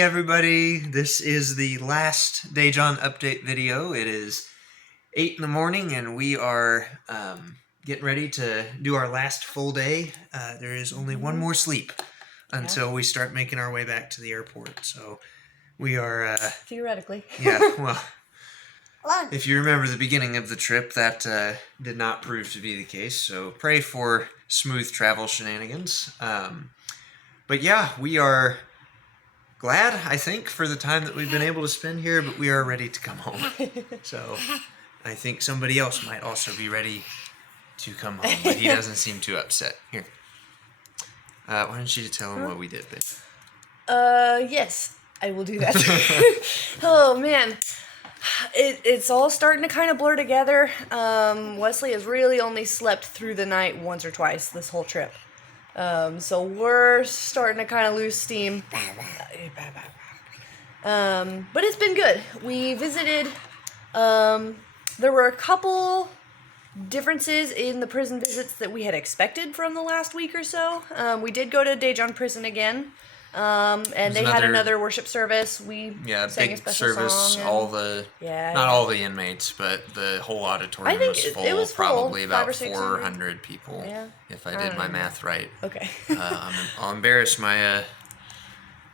Hey everybody, this is the last Daejeon update video. It is 8 in the morning and we are getting ready to do our last full day. There is only one more sleep until we start making our way back to the airport. So we are... Theoretically. Yeah, well, if you remember the beginning of the trip, that did not prove to be the case. So pray for smooth travel shenanigans. But yeah, we are... glad, I think, for the time that we've been able to spend here, but we are ready to come home. So I think somebody else might also be ready to come home, but he doesn't seem too upset. Here. Why don't you tell him what we did, babe? Yes, I will do that. Oh, man. It's all starting to kind of blur together. Wesley has really only slept through the night once or twice this whole trip. So we're starting to kind of lose steam. But it's been good. We visited, there were a couple differences in the prison visits that we had expected from the last week or so. We did go to Daejeon prison again. And they had another worship service. We sang big a special service. song All the not all the inmaits, but the whole auditorium was full. It was full, probably about 500 or 600. 400 people, if I did my math right. Okay. I'll embarrass my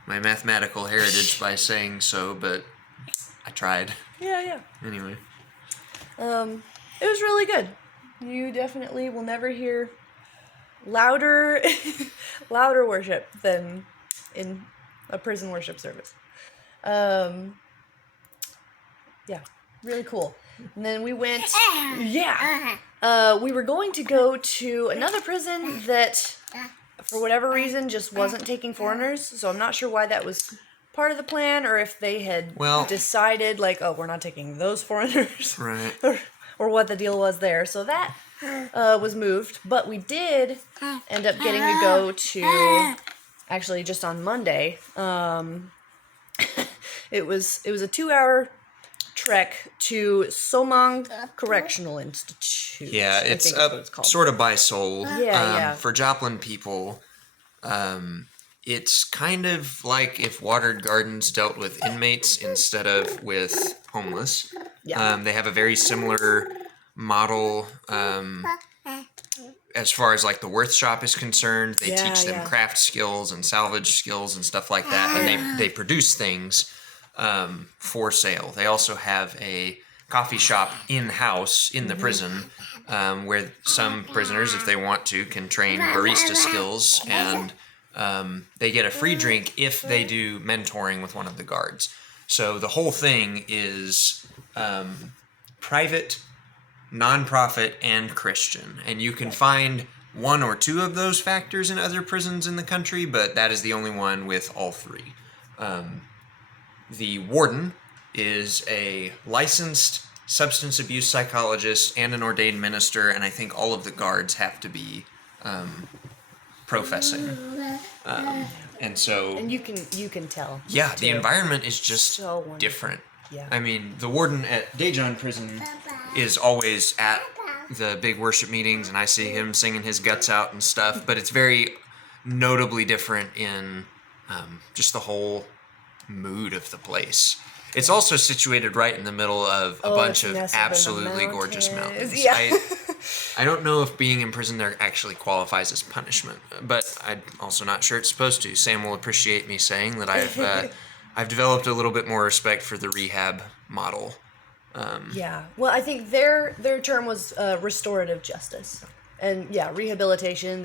my mathematical heritage by saying so, but I tried. Yeah. Anyway. It was really good. You definitely will never hear louder worship than in a prison worship service. Yeah, really cool. And then we went, we were going to go to another prison that, for whatever reason, just wasn't taking foreigners. So I'm not sure why that was part of the plan, or if they had decided, like, oh, we're not taking those foreigners. Right. or what the deal was there. So that was moved. But we did end up getting to go to... Actually, just on Monday, it was a 2-hour trek to Somang Correctional Institute. Yeah, it's sort of by Seoul. For Joplin people, it's kind of like if Watered Gardens dealt with inmates instead of with homeless. Yeah. They have a very similar model. As far as like the Worth Shop is concerned, they teach them craft skills and salvage skills and stuff like that, and they produce things for sale. They also have a coffee shop in-house in the prison where some prisoners, if they want to, can train barista skills, and they get a free drink if they do mentoring with one of the guards. So the whole thing is private, non-profit, and Christian, and you can find one or two of those factors in other prisons in the country, but that is the only one with all three. The warden is a licensed substance abuse psychologist and an ordained minister, and I think all of the guards have to be professing. And you can tell. Yeah, the environment is just so different. Yeah. I mean, the warden at Daejeon prison is always at the big worship meetings, and I see him singing his guts out and stuff, but it's very notably different in just the whole mood of the place. It's also situated right in the middle of a bunch of absolutely gorgeous mountains. Yeah. I don't know if being in prison there actually qualifies as punishment, but I'm also not sure it's supposed to. Sam will appreciate me saying that I've developed a little bit more respect for the rehab model. Well, I think their term was restorative justice. And rehabilitation.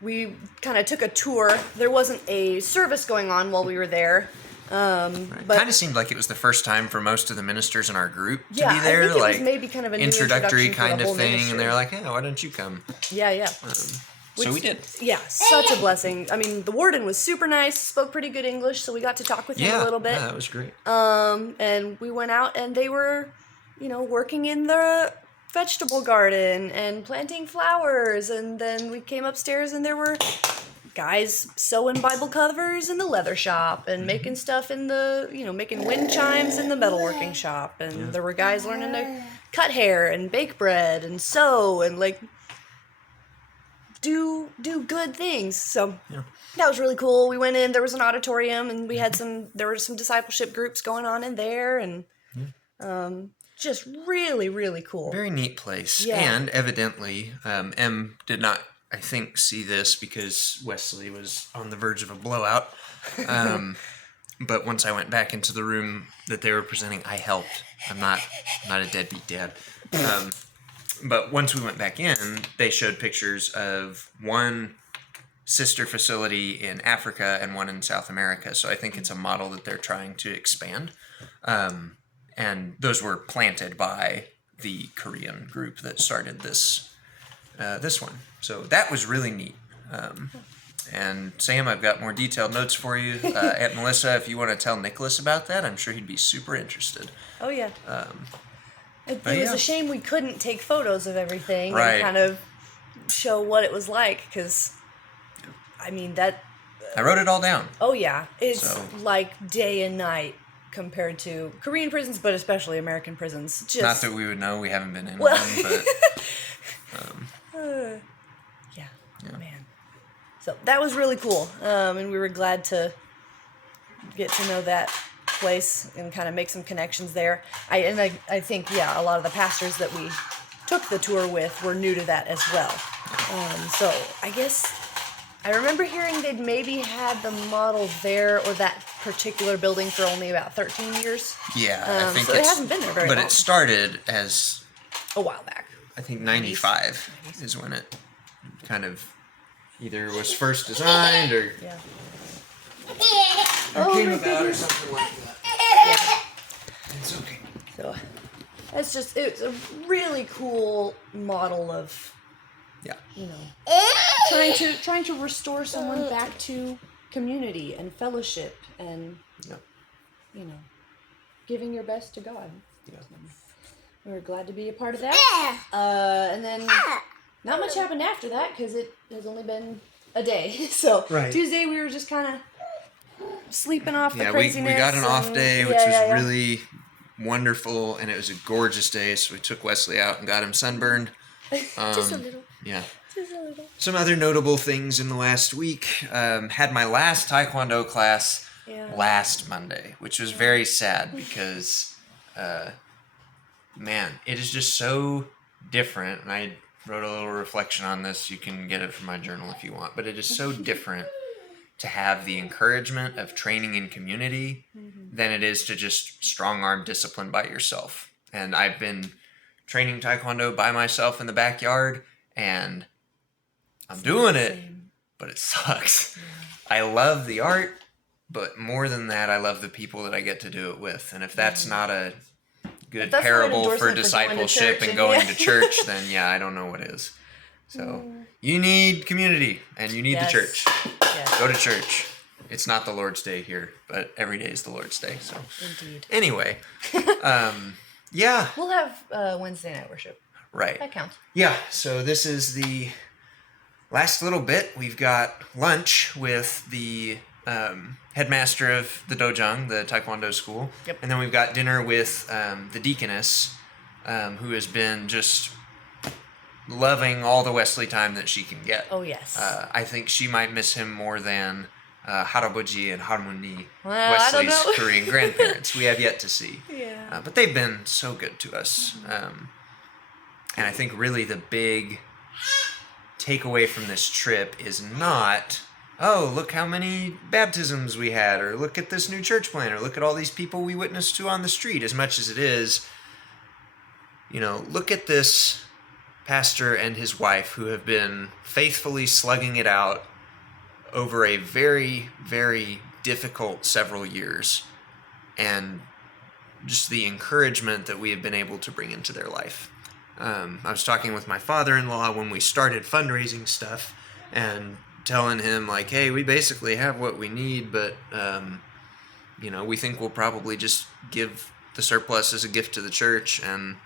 We kind of took a tour. There wasn't a service going on while we were there. But kind of seemed like it was the first time for most of the ministers in our group to be there. I think it was maybe kind of a new introductory kind of thing, ministry. And they're like, "Yeah, why don't you come?" So we did. Yeah, such a blessing. I mean, the warden was super nice, spoke pretty good English, so we got to talk with him a little bit. Yeah, that was great. And we went out, and they were, working in the vegetable garden and planting flowers, and then we came upstairs, and there were guys sewing Bible covers in the leather shop and making stuff in the, making wind chimes in the metalworking shop, and there were guys learning to cut hair and bake bread and sew, and do good things. So that was really cool. We went in, there was an auditorium, and we had there were some discipleship groups going on in there, and just really, really cool. Very neat place. Yeah. And evidently, M did not, I think, see this because Wesley was on the verge of a blowout. But once I went back into the room that they were presenting, I helped. I'm not a deadbeat dad. But once we went back in, they showed pictures of one sister facility in Africa and one in South America. So I think it's a model that they're trying to expand. And those were planted by the Korean group that started this one. So that was really neat. And Sam, I've got more detailed notes for you. Aunt Melissa, if you want to tell Nicholas about that, I'm sure he'd be super interested. Oh, yeah. It was a shame we couldn't take photos of everything and kind of show what it was like, because, I mean, that... I wrote it all down. Oh, yeah. It's like day and night compared to Korean prisons, but especially American prisons. Just... Not that we would know. We haven't been in one, but... yeah, man. So that was really cool, and we were glad to get to know that place and kind of make some connections there. I think, a lot of the pastors that we took the tour with were new to that as well. So I guess I remember hearing they'd maybe had the model there or that particular building for only about 13 years. Yeah, I think so it hasn't been there very long. But it started as... a while back. I think 95 is when it kind of either was first designed or... Yeah. Or came about or something like that. Yeah. It's okay. So it's a really cool model of trying to restore someone back to community and fellowship and giving your best to God. Yeah. We're glad to be a part of that. And then not much happened after that because it has only been a day. So Tuesday we were just kind of sleeping off the craziness. We got an off day, which was really wonderful, and it was a gorgeous day. So we took Wesley out and got him sunburned. Just a little. Yeah. Just a little. Some other notable things in the last week. Had my last Taekwondo class last Monday, which was very sad because, man, it is just so different. And I wrote a little reflection on this. You can get it from my journal if you want. But it is so different to have the encouragement of training in community than it is to just strong-arm discipline by yourself. And I've been training Taekwondo by myself in the backyard, and I'm doing it, but it sucks. Yeah. I love the art, but more than that, I love the people that I get to do it with. And if that's not a good parable for discipleship and going to church, then I don't know what is. So you need community, and you need the church. Yes. Go to church. It's not the Lord's Day here, but every day is the Lord's Day. So indeed. Anyway, we'll have Wednesday night worship. Right. That counts. Yeah. So this is the last little bit. We've got lunch with the headmaster of the Daejeon, the Taekwondo school. Yep. And then we've got dinner with the deaconess, who has been just loving all the Wesley time that she can get. Oh, yes. I think she might miss him more than Haraboji and Harmony, Wesley's Korean grandparents. We have yet to see. Yeah. But they've been so good to us. And I think really the big takeaway from this trip is not, oh, look how many baptisms we had, or look at this new church plant, or look at all these people we witnessed to on the street, as much as it is, look at this pastor and his wife who have been faithfully slugging it out over a very, very difficult several years, and just the encouragement that we have been able to bring into their life. I was talking with my father-in-law when we started fundraising stuff and telling him, like, hey, we basically have what we need, but, we think we'll probably just give the surplus as a gift to the church. And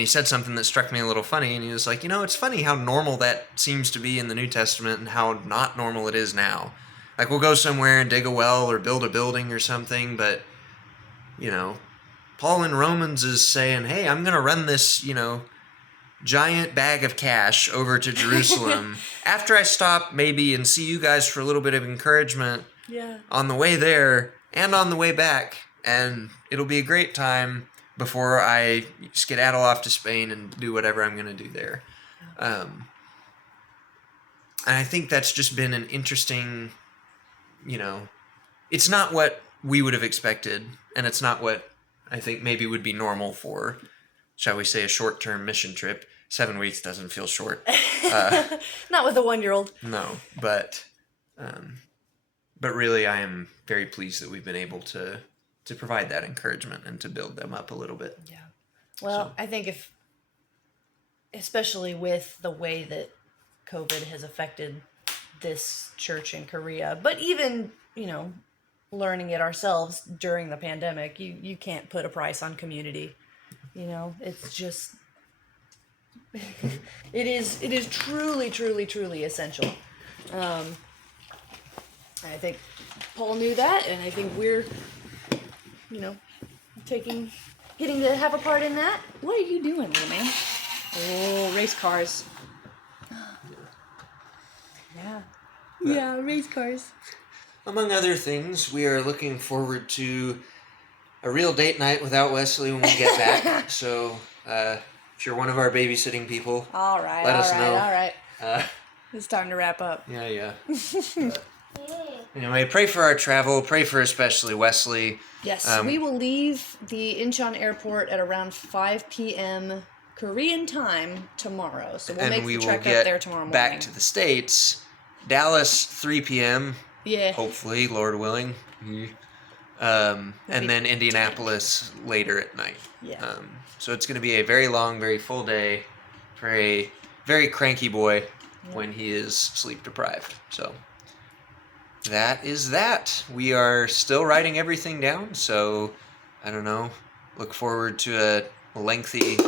he said something that struck me a little funny, and he was like, it's funny how normal that seems to be in the New Testament and how not normal it is now. Like, we'll go somewhere and dig a well or build a building or something, but, Paul in Romans is saying, hey, I'm going to run this, giant bag of cash over to Jerusalem after I stop maybe and see you guys for a little bit of encouragement on the way there and on the way back. And it'll be a great time before I skedaddle off to Spain and do whatever I'm going to do there. And I think that's just been an interesting, it's not what we would have expected, and it's not what I think maybe would be normal for, shall we say, a short-term mission trip. 7 weeks doesn't feel short. Not with a 1-year-old. No, but really I am very pleased that we've been able to provide that encouragement and to build them up a little bit. Yeah. Well, I think especially with the way that COVID has affected this church in Korea, but even, learning it ourselves during the pandemic, you can't put a price on community. It's just, it is truly, truly, truly essential. I think Paul knew that, and I think we're, getting to have a part in that. What are you doing, little man? Oh, race cars. Yeah, race cars. Among other things, we are looking forward to a real date night without Wesley when we get back. So, if you're one of our babysitting people, let us know. All right. It's time to wrap up. Yeah. Anyway, pray for our travel. Pray for especially Wesley. Yes, we will leave the Incheon airport at around 5 p.m. Korean time tomorrow. So we'll make the trek up there tomorrow morning. Back to the States. Dallas, 3 p.m. Yeah. Hopefully, Lord willing. And then Indianapolis later at night. Yeah. So it's going to be a very long, very full day for a very cranky boy when he is sleep deprived. So that is that. We are still writing everything down, so I don't know. Look forward to a lengthy,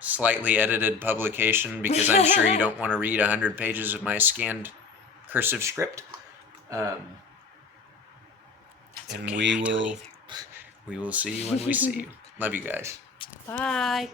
slightly edited publication because I'm sure you don't want to read 100 pages of my scanned cursive script. And we will see you when we see you. Love you guys. Bye.